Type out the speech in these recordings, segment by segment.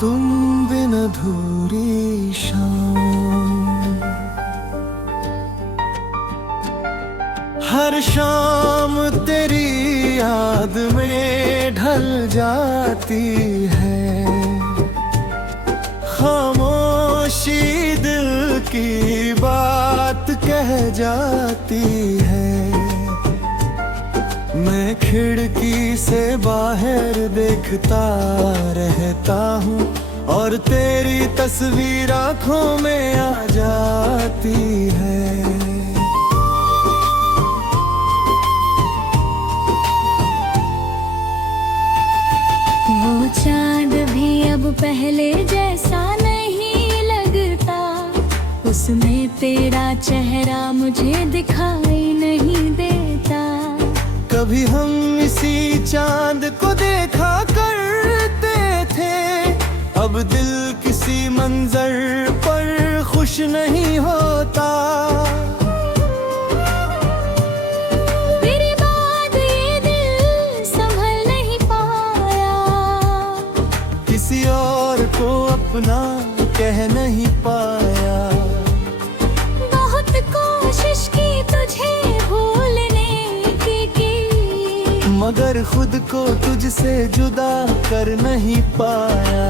तुम बिन अधूरी शाम। हर शाम तेरी याद में ढल जाती है, खामोशी दिल की बात कह जाती है। मैं खिड़की से बाहर देखता रहता हूँ और तेरी तस्वीर आँखों में आ जाती है। वो चांद भी अब पहले जैसा नहीं लगता, उसमें तेरा चेहरा मुझे दिखाई नहीं देता। कभी हम इसी चांद को देखा करते थे, अब दिल किसी मंजर पर खुश नहीं होता। तेरे बाद ये दिल संभल नहीं पाया, किसी और को अपना कह नहीं पाया। बहुत कोशिश की तुझे भूलने की, मगर खुद को तुझसे जुदा कर नहीं पाया।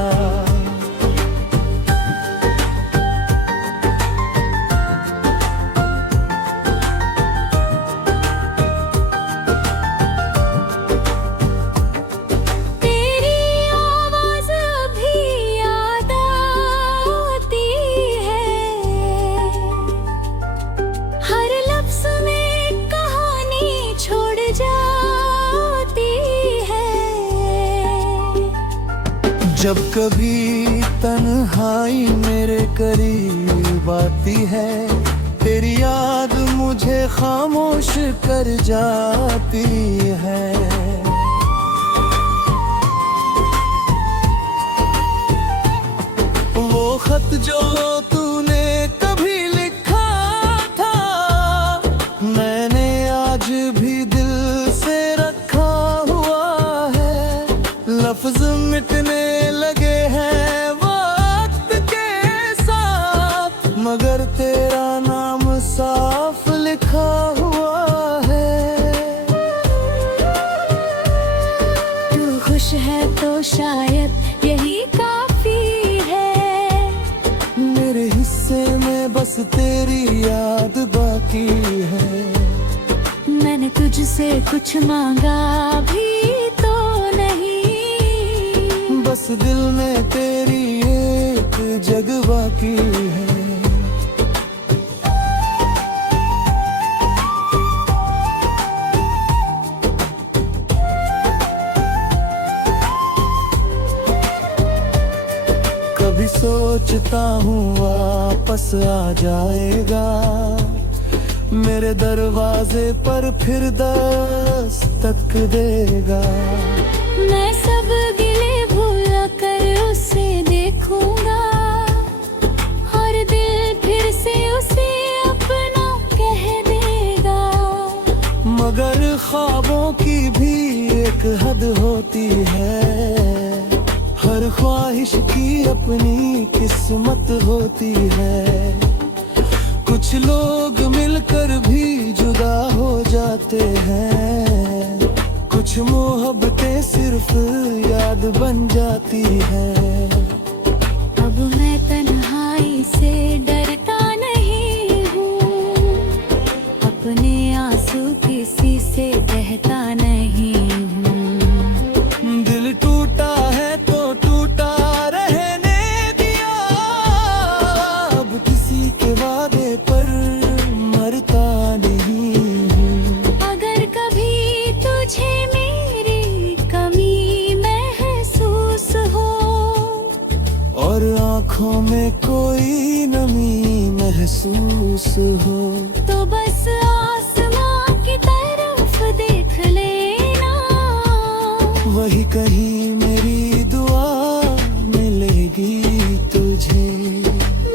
तेरी आवाज भी याद आती है, हर लफ्ज में कहानी छोड़ जाती है। जब कभी तन्हाई मेरे करीब आती है, तेरी याद मुझे खामोश कर जाती है। वो खत जो तूने कभी लिखा था, मैंने आज भी दिल से रखा हुआ है। लफ्ज मिटने लगे हैं वक्त के साथ, मगर तेरा नाम साफ लिखा हुआ है। तू खुश है तो शायद यही काफी है, मेरे हिस्से में बस तेरी याद बाकी है। मैंने तुझसे कुछ मांगा भी तो नहीं, बस दिल में तेरी एक जगह बाकी है। कभी सोचता हूँ वापस आ जाएगा, मेरे दरवाजे पर फिर दस्तक देगा। मैं सब गिले भूला कर उसे देखूंगा, और दिल फिर से उसे अपना कह देगा। मगर ख्वाबों की भी एक हद होती है, हर ख्वाहिश की अपनी किस्मत होती है। कुछ लोग मिलकर भी जुदा हो जाते हैं, कुछ मोहब्बतें सिर्फ याद बन जाती है। अब मैं तन्हाई से डरता नहीं हूँ, अपने आंसू किसी से बहता नहीं हूँ। दिल टूटा है तो टूटा रहने दिया, अब किसी के वादे पर मरता नहीं हूँ। अगर कभी तुझे मेरी कमी महसूस हो, और आँखों में कोई नमी महसूस हो, तो बस आसमां की तरफ देख लेना, वही कहीं मेरी दुआ मिलेगी तुझे।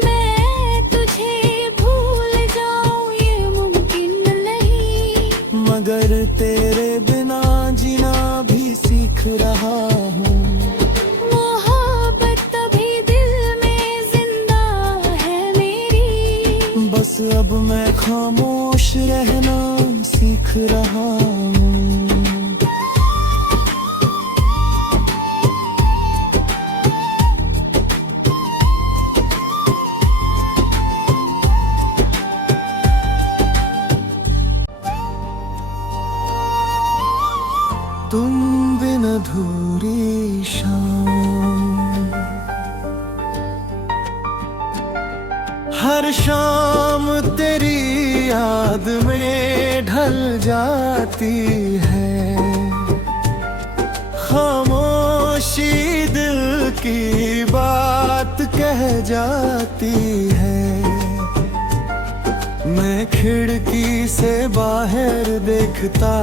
मैं तुझे भूल जाऊं ये मुमकिन नहीं, मगर तेरे बिना जीना भी सीख रहा हूँ। मोहब्बत अब बिन अधूरी शाम। हर शाम तेरी याद में ढल जाती है, खामोशी दिल की बात कह जाती है। मैं खिड़की से बाहर देखता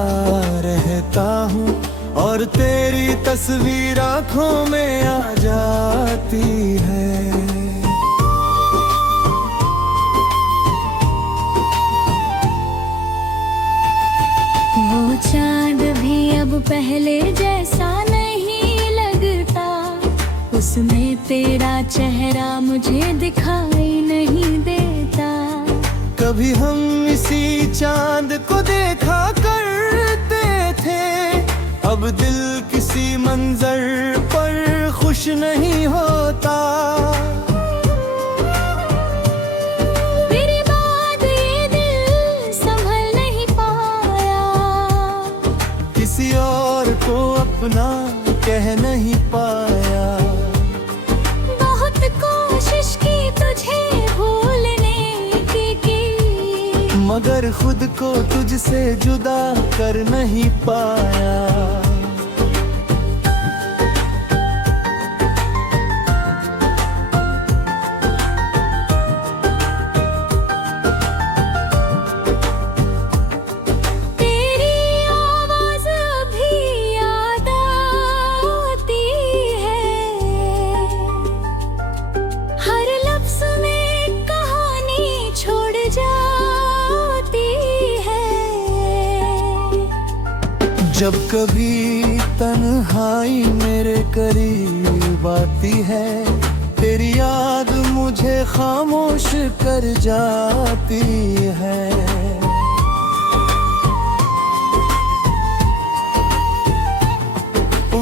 रहता हूँ और तेरी तस्वीर आँखों में आ जाती है। वो चांद भी अब पहले जैसा नहीं लगता, उसमें तेरा चेहरा मुझे दिखाई नहीं देता। कभी हम इसी चांद को देखा करते थे, अब दिल किसी मंजर पर खुश नहीं होता। मेरे बाद ये दिल संभल नहीं पाया, किसी और को अपना कह नहीं पाया। बहुत कोशिश की तुझे भूलने की, मगर खुद को तुझसे जुदा कर नहीं पाया। तेरी आवाज अभी याद आती है, हर लफ्ज में कहानी छोड़ जाती है। जब कभी तन्हाई मेरे करीब आती है, तेरी याद मुझे खामोश कर जाती है।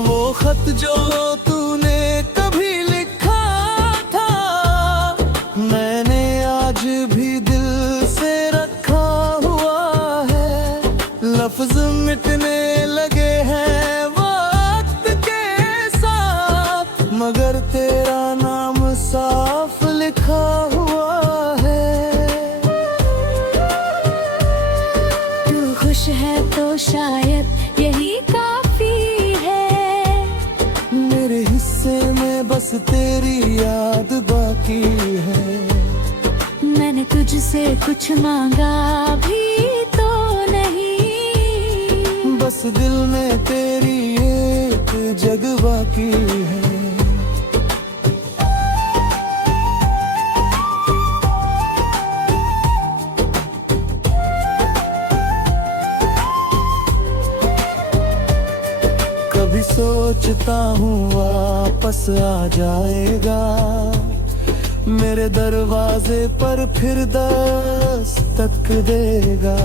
वो खत जो तूने कभी लिखा था, मैंने आज भी दिल से रखा हुआ है। लफ्ज मिटने लगे हैं वक्त के साथ, मगर तेरा नाम साफ लिखा हुआ है। तू खुश है तो शायद यही काफी है, मेरे हिस्से में बस तेरी याद बाकी है। मैंने तुझसे कुछ मांगा भी तो नहीं, बस दिल में तेरी एक जगह बाकी है। कभी सोचता हूँ वापस आ जाएगा, मेरे दरवाजे पर फिर दस्तक देगा।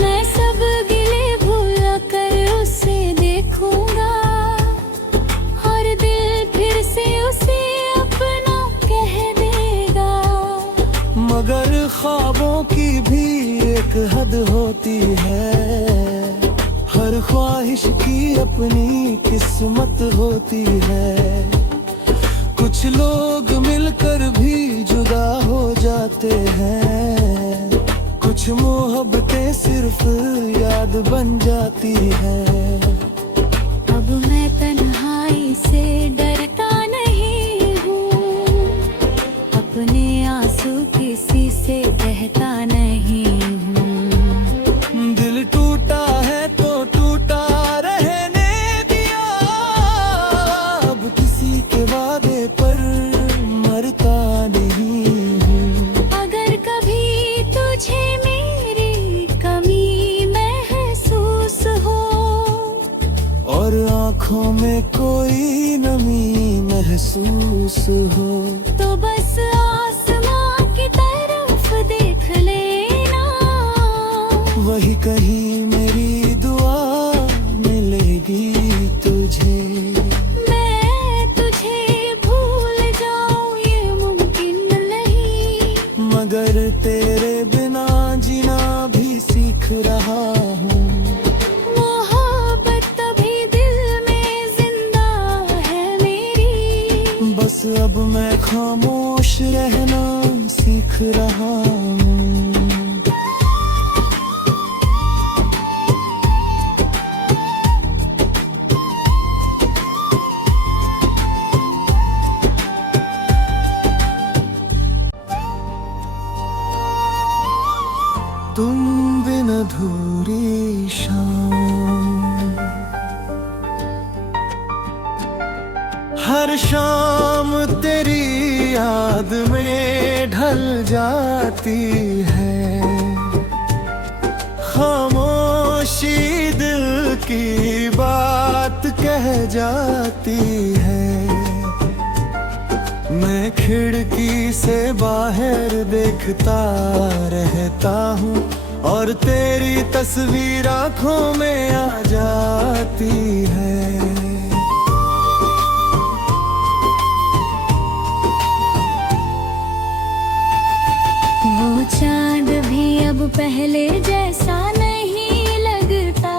मैं सब गिले भूल कर उसे देखूंगा, और दिल फिर से उसे अपना कह देगा। मगर ख्वाबों की भी एक हद होती है, हर ख्वाहिश की अपनी किस्मत होती है। कुछ लोग मिलकर भी जुदा हो जाते हैं, कुछ मोहब्बतें सिर्फ याद बन जाती है। अब मैं तन्हाई से डरता नहीं हूँ, अपने आंसू किसी से बहता नहीं हूँ। दिल टूटा है तो टूटा रहने दिया, अब किसी के वादे पर मरता नहीं हूँ। अगर कभी तुझे मेरी कमी महसूस हो, और आँखों में कोई नमी महसूस हो, तो बस आसमां की तरफ देख लेना। वही कहीं मेरी दुआ मिलेगी तुझे। मैं तुझे भूल जाऊं ये मुमकिन नहीं, मगर तेरे बिना जीना भी सीख रहा हूँ। मोहब्बत तभी दिल लिख रहा हूँ। तुम बिन अधूरी शाम, हर शाम तेरी याद में ढल जाती है। खामोशी दिल की बात कह जाती है। मैं खिड़की से बाहर देखता रहता हूँ और तेरी तस्वीर आँखों में आ जाती है। वो चांद भी अब पहले जैसा नहीं लगता,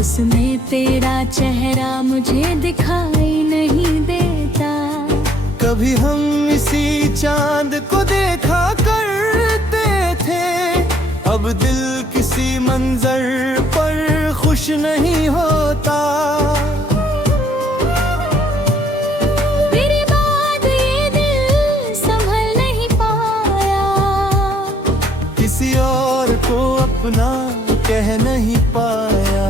उसमें तेरा चेहरा मुझे दिखाई नहीं देता। कभी हम इसी चांद को देखा करते थे, अब दिल किसी मंजर पर खुश नहीं होता। मेरे बाद ये दिल संभल नहीं पाया, किसी और को अपना कह नहीं पाया।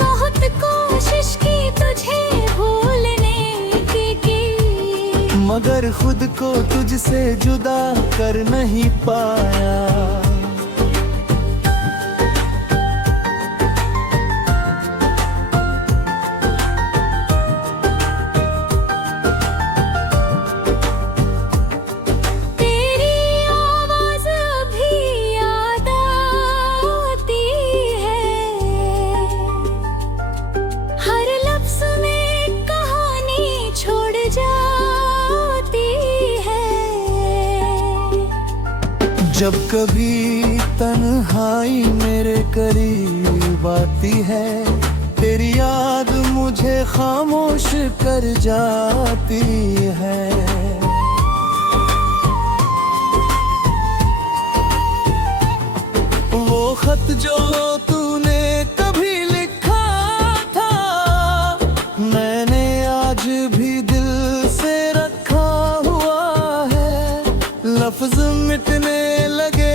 बहुत कोशिश की तुझे भूलने की, मगर खुद को तुझसे जुदा कर नहीं पाया। तेरी आवाज़ भी याद आती है, हर लफ्ज़ में कहानी छोड़ जाती है। जब कभी तन्हाई मेरे करीब आती है, तेरी याद मुझे खामोश कर जाती है। वो खत जो तूने कभी लिखा था, मैंने आज भी दिल से रखा हुआ है। लफ्ज मिटने लगे